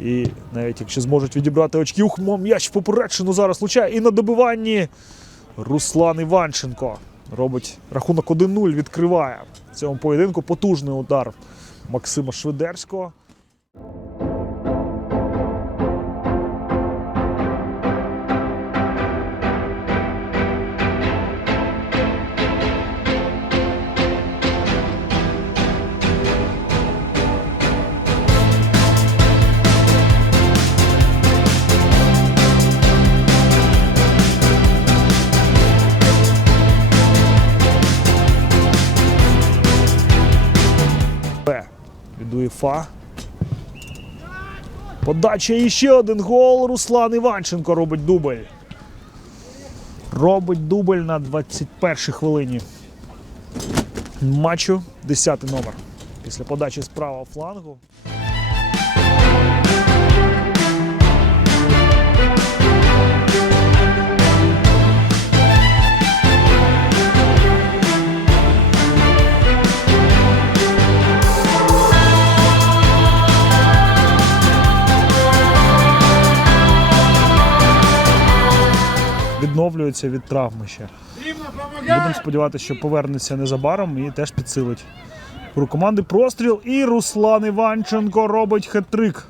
І навіть якщо зможуть відібрати очки, ух, м'яч в попередчину зараз влучає. І на добиванні Руслан Іванченко робить рахунок 1-0, відкриває в цьому поєдинку потужний удар Максима Швидерського. Від УЄФА. Подача і ще один гол. Руслан Іванченко робить дубль. Робить дубль на 21-й хвилині матчу. 10 номер. Після подачі з правого флангу. відновлюється від травми ще. Будемо сподіватися, що повернеться незабаром і теж підсилить. У команди простріл і Руслан Іванченко робить хет-трик.